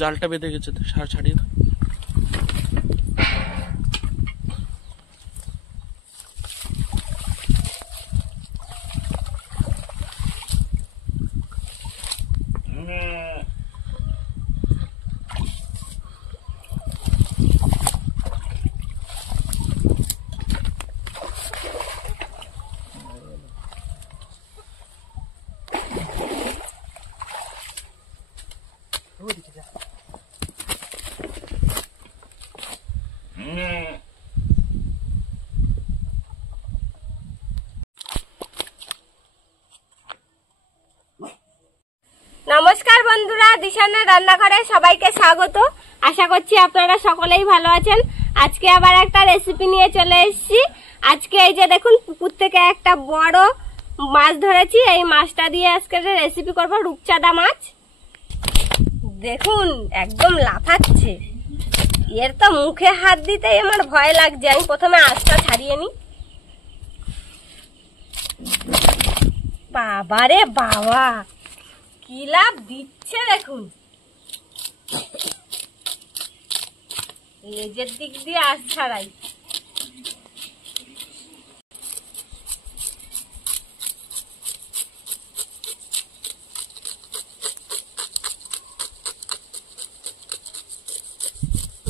জালটা বেঁধে গেছে, ছাড়িয়ে দাও। নমস্কার বন্ধুরা, দিশানের রান্নাঘরে সবাইকে স্বাগত। আশা করছি আপনারা সকলেই ভালো আছেন। আজকে আবার একটা রেসিপি নিয়ে চলে এসেছি। আজকে এই যে দেখুন, পুকুর থেকে একটা বড় মাছ ধরেছি। এই মাছটা দিয়ে আজকে রেসিপি করব, রূপচাঁদা মাছ। দেখুন একদম লাফাচ্ছে। এর তো মুখে হাত দিতেই আমার ভয় লাগছে। আমি প্রথমে আঁশটা ছাড়িয়ে নিই। বাবারে বাবা, কি লাভ দিচ্ছে দেখুন। লেজের দিক দিয়ে আঁশ ছাড়াই।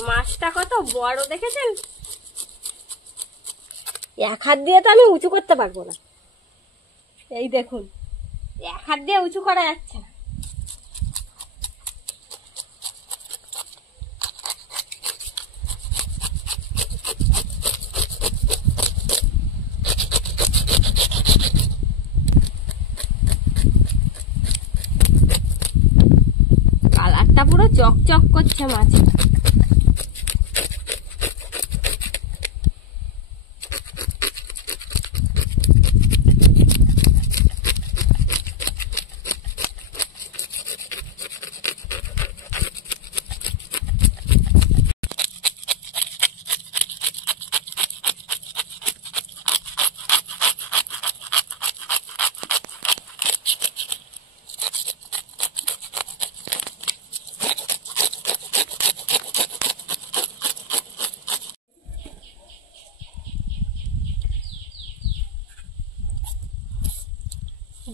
মাছটা কত বড় দেখেছেন। এক হাত দিয়ে তো আমি উঁচু করতে পারবো না। এই দেখুন, এক হাত দিয়ে উঁচু করা যাচ্ছে না। কালারটা পুরো চকচক করছে মাছ।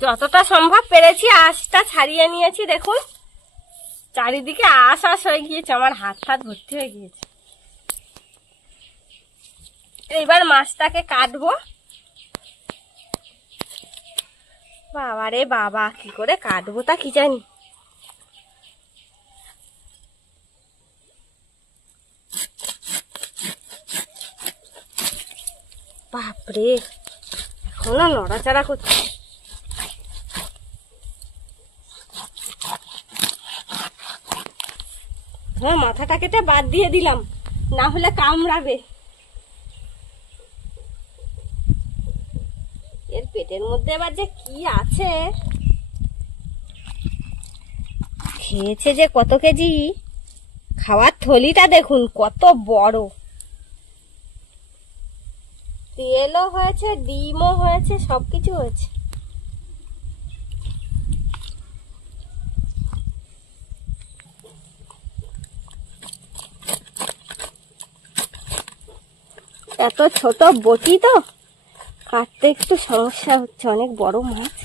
যতটা সম্ভব পেরেছি আঁশটা ছাড়িয়ে নিয়েছি। দেখুন চারিদিকে আঁশ আঁশ হয়ে গিয়েছে, আমার হাত ভর্তি হয়ে গিয়েছে। এবার মাছটাকে কাটবো। বাবারে বাবা, কি করে কাটবো তা কি জানি। বাপরে, এখনো নড়াচড়া করছে। হ্যাঁ, মাথাটা কেটে বাদ দিয়ে দিলাম, না হলে কামড়াবে। এর পেটের মধ্যে এবার যে কি আছে, খেয়েছে যে কত কেজি। খাওয়ার থলিটা দেখুন কত বড়। তেলও হয়েছে, ডিমও হয়েছে, সবকিছু হয়েছে। এত ছোট বটি তো কাটতে একটু সমস্যা হচ্ছে, অনেক বড় মাছ।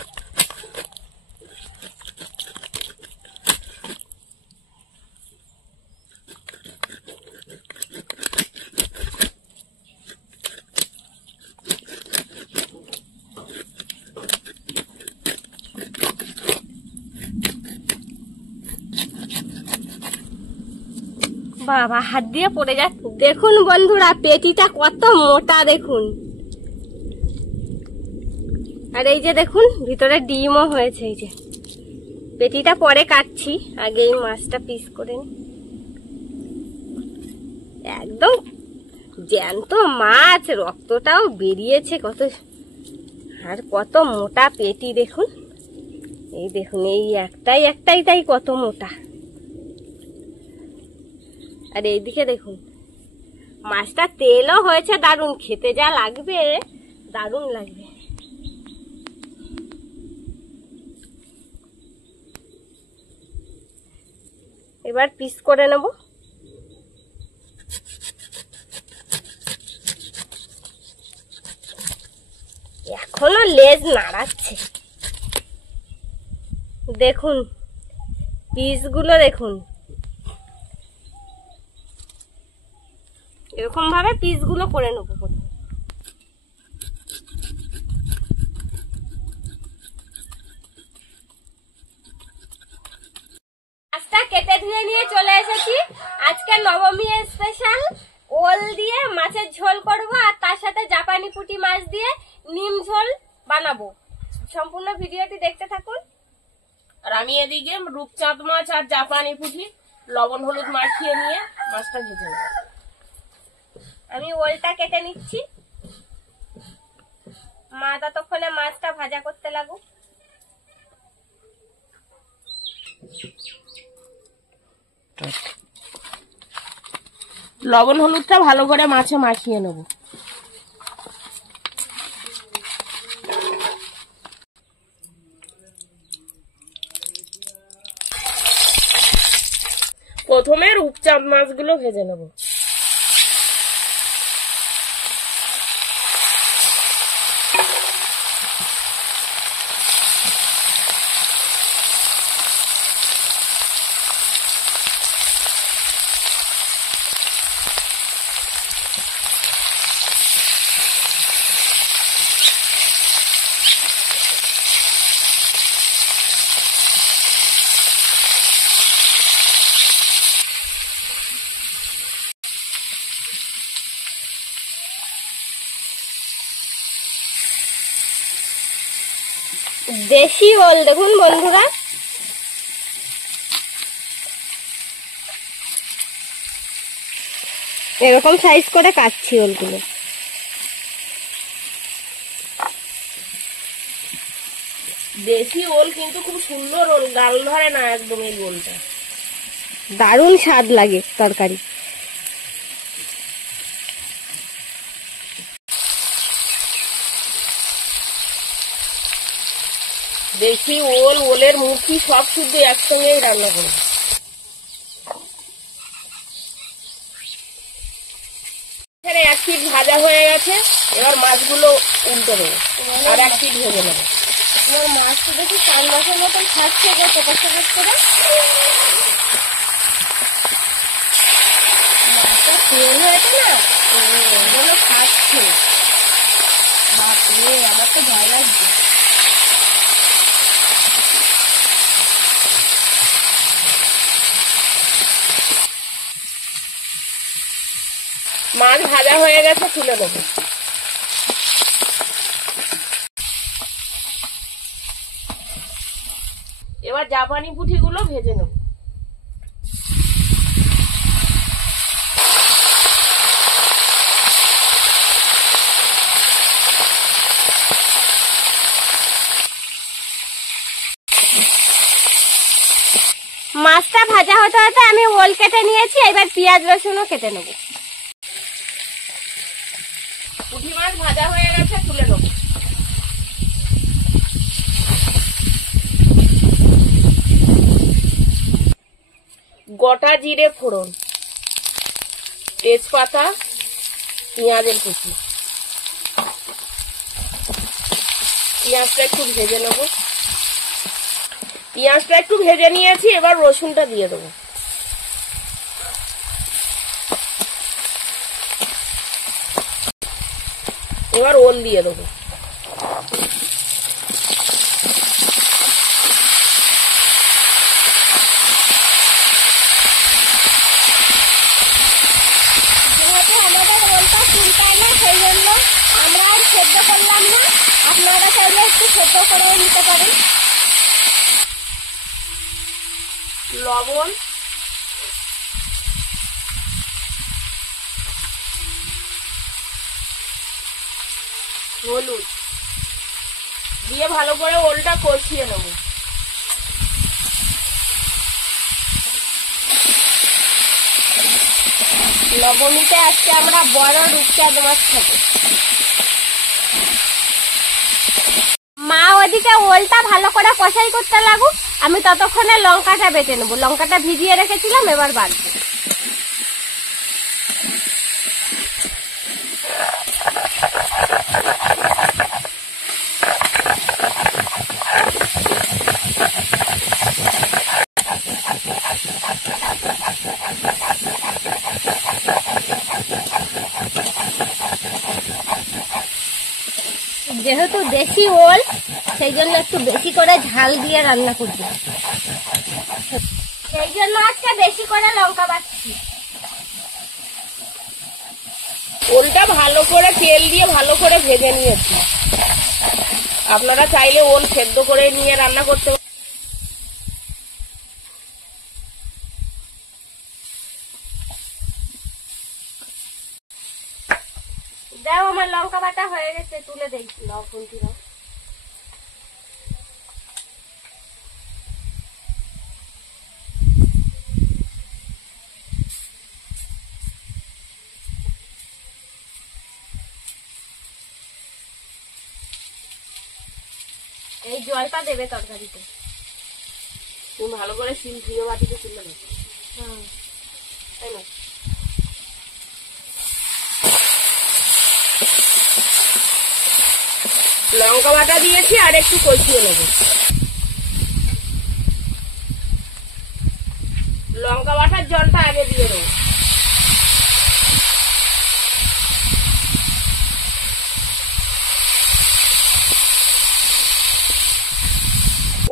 বাবা, হাত দিয়ে পড়ে যাচ্ছে। দেখুন বন্ধুরা, পেটিটা কত মোটা দেখুন। আর এই যে দেখুন, ভিতরে ডিমও হয়েছে। এই যে পেটিটা পরে কাটছি, আগে এই মাছটা পিস করে নি। একদম জ্যান্ত মাছ, রক্তটাও বেরিয়েছে কত। আর কত মোটা পেটি দেখুন। এই দেখুন, এই একটাই তাই কত মোটা। আর এইদিকে দেখুন, মাছটা তেলও হয়েছে দারুণ, খেতে যা লাগবে, দারুণ লাগবে। এবার পিস করে নেব। এখনো লেজ নাড়াচ্ছে, দেখুন পিসগুলো দেখুন, এরকম ভাবে পিসগুলো করে নেবো প্রথমে। মাছটা কেটে ধুয়ে নিয়ে চলে এসেছি। আজকে নবমী স্পেশাল ওল দিয়ে মাছের ঝোল করব, আর তার সাথে জাপানি পুঁটি মাছ দিয়ে নিম ঝোল বানাবো। সম্পূর্ণ ভিডিওটি দেখতে থাকুন। আর আমি এদিকে রূপচাঁদ মাছ আর জাপানি পুঁটি লবণ হলুদ মাখিয়ে নিয়ে মাছটা ভেজে নেব। আমি ওলটা কেটে নিচ্ছি, মা ততক্ষণে মাছটা ভাজা করতে লাগুক। লবণ হলুদটা ভালো করে মাছে মাখিয়ে নেব। প্রথমে রূপচাঁদ মাছগুলো ভেজে নেব। দেশি ওল দেখুন বন্ধুরা, এরকম সাইজ করে কাটছি ওলগুলো। দেশি ওল কিন্তু খুব সুন্দর ওল, গাল ধরে না একদম এই ওলটা, দারুণ স্বাদ লাগে তরকারি। দেশি ওল, ওলের মুখি সব শুদ্ধ একসঙ্গেই রান্না করব। এখানে এক পিঠ ভাজা হয়ে গেছে, এবার মাছগুলো উল্টে দেবো আর এক পিঠ ভেজে নেবো। আমার মাছটা দেখি চার মাসের মতন খাচ্ছে গো, চোপা চোপা করে। মাছটা তেল হয়েছে না, ওগুলো খাচ্ছে। বাপরে, আমার তো ভয় লাগছে। মাছ ভাজা হয়ে গেছে, তুলে দেবো। এবার জাপানি পুঁটিগুলো ভেজে নেব। মাছটা ভাজা হতে হতে আমি ওল কেটে নিয়েছি, এবার পেঁয়াজ রসুনও কেটে নেব। পুঁটি মাছ ভাজা হয়ে গেছে, তুলে নেব। গোটা জিরে ফোড়ন, তেজপাতা, পেঁয়াজের কুচি। পেঁয়াজটা একটু ভেজে নেব। পেঁয়াজটা একটু ভেজে নিয়েছি, এবার রসুনটা দিয়ে দেবো। এবার ওল দিয়ে দেবো। যেহেতু আমাদের ওলটা ফুলটায় না, সেই জন্য আমরা আর সেদ্ধ করলাম না, আপনারা চাইলে একটু সেদ্ধ করে নিতে পারেন। লবণ, হলুদ দিয়ে ভালো করে ওলটা কষিয়ে নেব। নবমীতে আজকে আমরা বড় রূপচাঁদ মাছ খাবো। মা ওদিকে ওলটা ভালো করে কষাই করতে লাগুক, আমি ততক্ষণে লঙ্কাটা বেটে নেবো। লঙ্কাটা ভিজিয়ে রেখেছিলাম, এবার বাটবো। যেহেতু দেশি ওল, সেই জন্য একটু বেশি করে ঝাল দিয়ে রান্না করবো, সেই জন্য আজকে বেশি করে লঙ্কা বাটছি। ওলটা ভালো করে তেল দিয়ে ভালো করে ভেজে নিয়েছি। আপনারা চাইলে ওল সেদ্ধ করে নিয়ে রান্না করতে পারেন। দাও, আমার লঙ্কা বাটা হয়ে গেছে, তুলে দেই। লবণ দিলাম। এই জলটা দেবে তরকারিতে। তুমি ভালো করে শিল ধুয়ে বাটিতে তুলে দেবে, তাই না? লঙ্কা বাটা দিয়েছি, আর একটু কষিয়ে নেব। লঙ্কা বাটার জলটা আগে দিয়ে দেবো।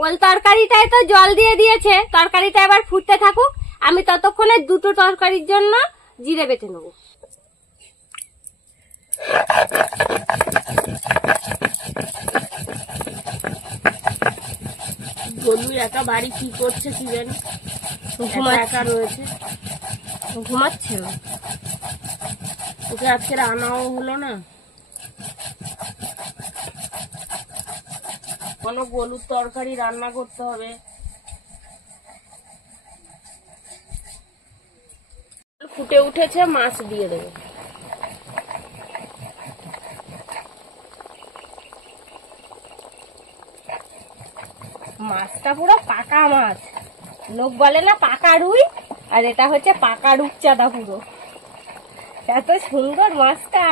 ওল তরকারিটায় তো জল দিয়ে দিয়েছে, তরকারিটা এবার ফুটতে থাকুক। আমি ততক্ষণে দুটো তরকারির জন্য জিরে বেটে নেবো। গলু একা বাড়ি কি করছে কি জানি, একা রয়েছে, ঘুমাচ্ছে। ওকে আজকে রান্নাও হলো না। কোনো গলুর তরকারি রান্না করতে হবে। ফুটে উঠেছে, মাছ দিয়ে দেবো। মাছটা পুরো পাকা মাছ, লোক বলে না পাকা রুই, আর এটা হচ্ছে পাকা রূপচাঁদা। পুরো এত সুন্দর মাছটা।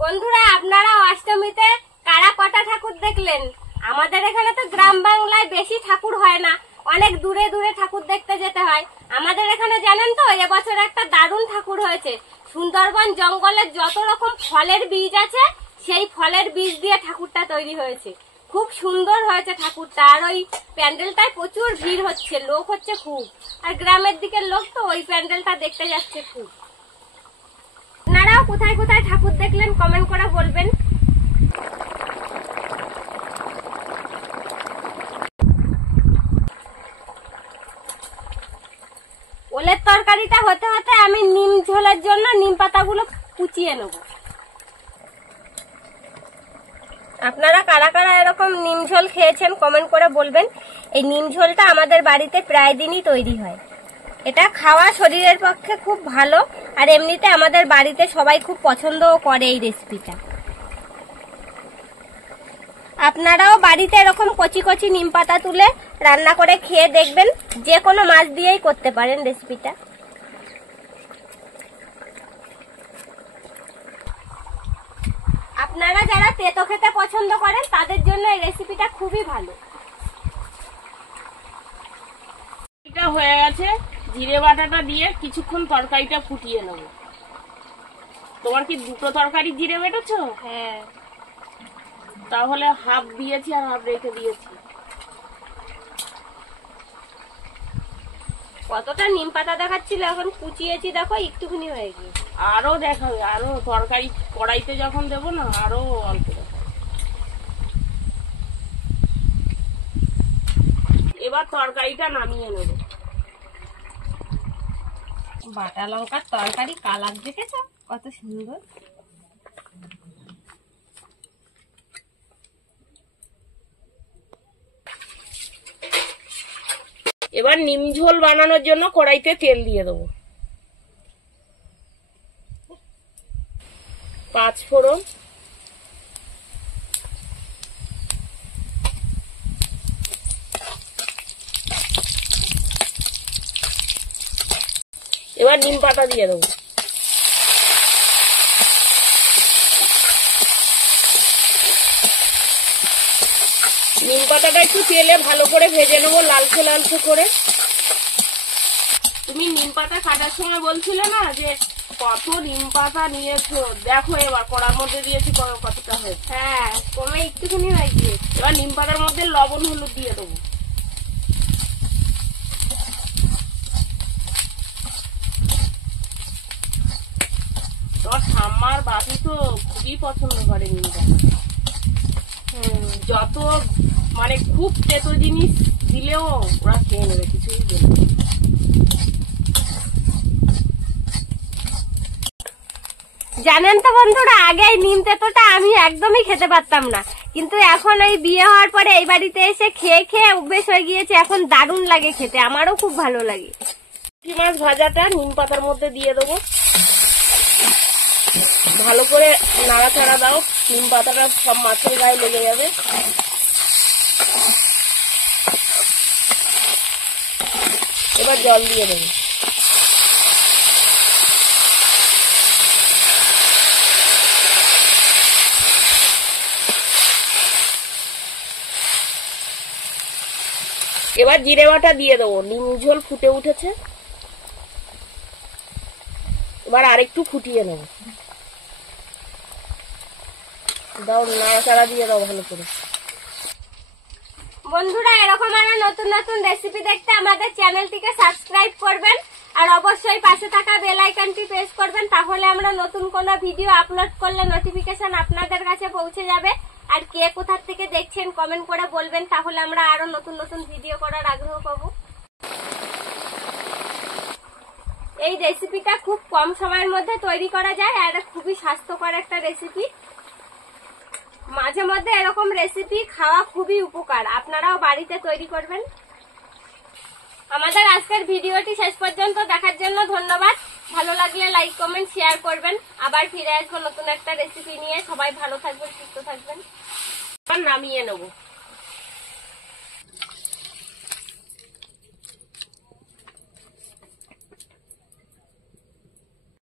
বন্ধুরা, আপনারা অষ্টমীতে কারা কটা ঠাকুর দেখলেন? আমাদের এখানে তো গ্রাম বাংলায় বেশি ঠাকুর হয় না, অনেক দূরে দূরে ঠাকুর দেখতে যেতে হয়। আমাদের এখানে জানেন তো, এবছর একটা দারুণ ঠাকুর হয়েছে। সুন্দরবন জঙ্গলের যত রকম ফলের বীজ আছে, সেই ফলের বীজ দিয়ে ঠাকুরটা তৈরি হয়েছে। খুব সুন্দর হয়েছে ঠাকুরটা। আর ওই প্যান্ডেলটায় প্রচুর ভিড় হচ্ছে, লোক হচ্ছে খুব। আর গ্রামের দিকের লোক তো ওই প্যান্ডেলটা দেখতে যাচ্ছে খুব। আপনারাও কোথায় কোথায় ঠাকুর দেখলেন কমেন্ট করে বলবেন। ওলের তরকারিটা হতে হতে আমি নিম ঝোলের জন্য নিম পাতাগুলো কুচিয়ে নেব। আপনারা কারা কারা এরকম নিম ঝোল খেয়েছেন কমেন্ট করে বলবেন। এই নিম ঝোলটা আমাদের বাড়িতে প্রায় দিনই তৈরি হয়। এটা খাওয়া শরীরের পক্ষে খুব ভালো, আর এমনিতে আমাদের বাড়িতে সবাই খুব পছন্দও করে এই রেসিপিটা। আপনারাও বাড়িতে এরকম কচি কচি নিম পাতা তুলে রান্না করে খেয়ে দেখবেন। যে কোনো মাছ দিয়েই করতে পারেন রেসিপিটা। আপনারা যারা তেতো খেতে পছন্দ করেন তাদের জন্য এই রেসিপিটা খুবই ভালো। এটা হয়ে গেছে, জিরে বাটাটা দিয়ে কিছুক্ষণ তরকারিটা ফুটিয়ে নেব। তোমার কি দুটো তরকারি জিরে বেটেছো? হ্যাঁ, তাহলে হাফ দিয়েছি আর হাফ রেখে দিয়েছি। কতটা নিম পাতা দেখাচ্ছিল, এখন কুচিয়েছি দেখো একটুখানি হয়ে গিয়ে। আরো দেখাবে, আরো তরকারি কড়াইতে যখন দেবো না আরো অল্প দেখাবে। এবার তরকারিটা নামিয়ে নেব। বাটা লঙ্কার তরকারি কালার দেখেছো কত সুন্দর। এবার নিম ঝোল বানানোর জন্য কড়াইতে তেল দিয়ে দেবো। 5 ফোড়ন, এবার নিম পাতা দিয়ে দেবো। নিম পাতাটা একটু তেলে ভালো করে ভেজে নেবো, লালচে লালচে করে। তুমি নিম পাতা কাটার সময় বলছিলে না যে কত নিম পাতা নিয়েছো, দেখো এবার কড়ার মধ্যে দিয়েছি কতটা হয়েছে। হ্যাঁ, কমে একটুখানি হয়ে গিয়েছে। এবার নিম পাতার মধ্যে লবণ হলুদ দিয়ে দেবো। তোমার ঠাম্মার বাপি তো খুবই পছন্দ করে নিম পাতা। যত মানে খুব তেতো জিনিস দিলেও ওরা খেয়ে নেবে, কিছুই দেবে। জানেন তো বন্ধুরা, আগে এই নিম তেঁতোটা আমি একদমই খেতে পারতাম না, কিন্তু এখন এই বিয়ে হওয়ার পরে এই বাড়িতে এসে খেয়ে খেয়ে অভ্যেস হয়ে গিয়েছে। এখন দারুণ লাগে খেতে, আমারও খুব ভালো লাগে। পুঁটি মাছ ভাজাটা নিম পাতার মধ্যে দিয়ে দেবো, ভালো করে নাড়াচাড়া দাও, নিম পাতাটা সব মাছের গায়ে লেগে যাবে। এবার জল দিয়ে দেবো। এবার জিরে বাটা দিয়ে দেবো, নিম ঝোল ফুটে উঠেছে। এবার আরেকটু ফুটিয়ে নেবো, দাও নাড়াচাড়া দিয়ে দাও ভালো করে। বন্ধুরা, এরকম আরো নতুন নতুন রেসিপি দেখতে আমাদের চ্যানেলটিকে সাবস্ক্রাইব করবেন, আর অবশ্যই পাশে থাকা বেল আইকনটি প্রেস করবেন, তাহলে আমরা নতুন কোনো ভিডিও আপলোড করলে নোটিফিকেশন আপনাদের কাছে পৌঁছে যাবে। আর কে কোথা থেকে দেখছেন কমেন্ট করে বলবেন, তাহলে আমরা আরো নতুন নতুন ভিডিও করার আগ্রহ পাবো। এই রেসিপিটা খুব কম সময়ের মধ্যে তৈরি করা যায়, আর খুবই স্বাস্থ্যকর একটা রেসিপি। মাঝে মধ্যে এরকম রেসিপি খাওয়া খুবই উপকার, আপনারাও বাড়িতে তৈরি করবেন। আমাদের আজকের ভিডিওটি শেষ পর্যন্ত দেখার জন্য ধন্যবাদ। ভালো লাগলে লাইক কমেন্ট শেয়ার করবেন। আবার ফিরে আসবো নতুন একটা রেসিপি নিয়ে। সবাই ভালো থাকবেন, সুস্থ থাকবেন। নামিয়ে নেবো।